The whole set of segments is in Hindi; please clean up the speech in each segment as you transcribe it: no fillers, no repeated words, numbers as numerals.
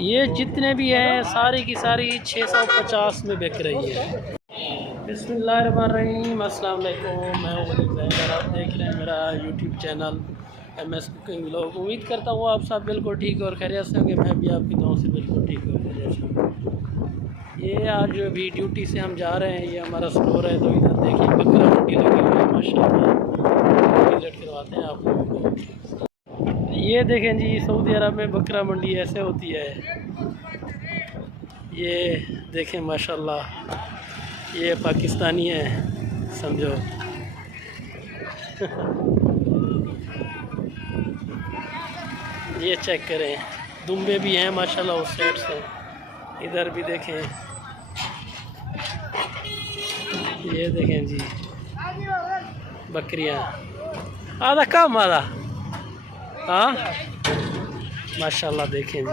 ये जितने भी हैं सारी की सारी 650 में बिक रही है। बिस्मिल्लाहिर्रहमानिर्रहीम, अस्सलाम वालेकुम। मैं हूं, आप देख रहे हैं मेरा YouTube channel MS cooking vlog. उम्मीद करता हूँ आप सब बिल्कुल ठीक और खैरियत से होंगे। मैं भी आपकी दुआओं से बिल्कुल ठीक और खैरियत से हूँ। ये आज जो भी ड्यूटी से हम जा रहे हैं, ये हमारा स्टोर है। तो इधर देखिए बकरा मंडी लगी हुई है माशाल्लाह। विजिट करवाते हैं आप लोगों को। ये देखें जी, सऊदी अरब में बकरा मंडी ऐसे होती है। ये देखें माशाल्लाह, ये पाकिस्तानी है समझो। ये चेक करें, दुम्बे भी हैं माशाल्लाह उस साइड से। इधर भी देखें, ये देखें जी बकरियां। आधा कम आधा, हाँ माशाल्लाह देखें जी।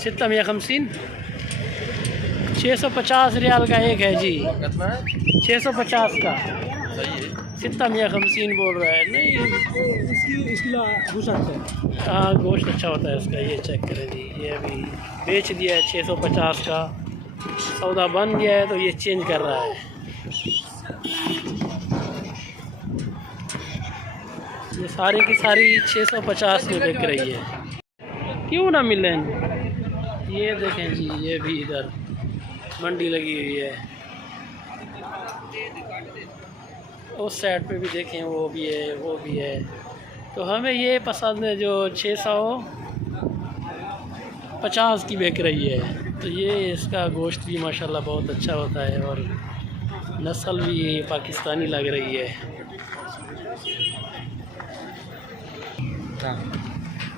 650 650 रियाल का एक है जी। 650 का 650 बोल रहा है। नहीं इसका गोश्त अच्छा है। हाँ गोश्त अच्छा होता है उसका। ये चेक करें जी, ये अभी बेच दिया है 650 का। सौदा बन गया है तो ये चेंज कर रहा है। ये सारी की सारी 650 में बिक रही है। क्यों ना मिलें। ये देखें जी, ये भी इधर मंडी लगी हुई है। उस साइड पे भी देखें, वो भी है वो भी है। तो हमें ये पसंद है जो 650 की बिक रही है। तो ये इसका गोश्त भी माशाल्लाह बहुत अच्छा होता है और नस्ल भी पाकिस्तानी लग रही है।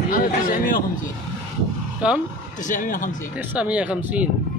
950 कम 950 950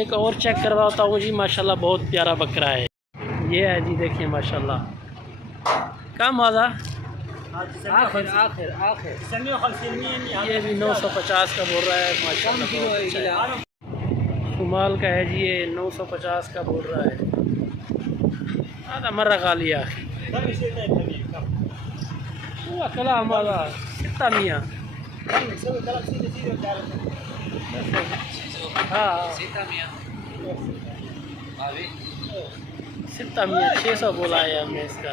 एक और चेक करवाता हूँ जी, माशाल्लाह बहुत प्यारा बकरा है। ये है जी, देखिए माशाल्लाह। कम आधा आखिर आखिर आखिर 950 ये भी 950 का बोल रहा है माशाल्लाह। शुमाल का है जी, ये 950 का बोल रहा है। आधा मर्रा गाली आखिर कलाम आधा 600 हाँ 600 बोला है हमने इसका।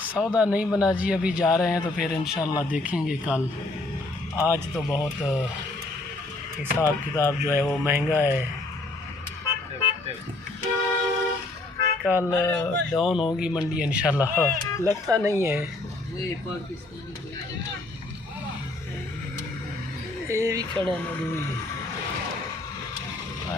सौदा नहीं बना जी, अभी जा रहे हैं तो फिर इंशाल्लाह देखेंगे कल। आज तो बहुत हिसाब किताब जो है वो महंगा है। कल डाउन होगी मंडी इंशाल्लाह, लगता नहीं है। ये भी खड़ा नहीं।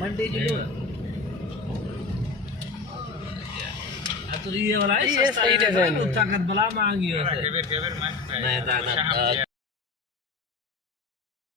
मंडी जुलून तो ये वाला ये सही डिजाइन है। ताकत बला मांगी है।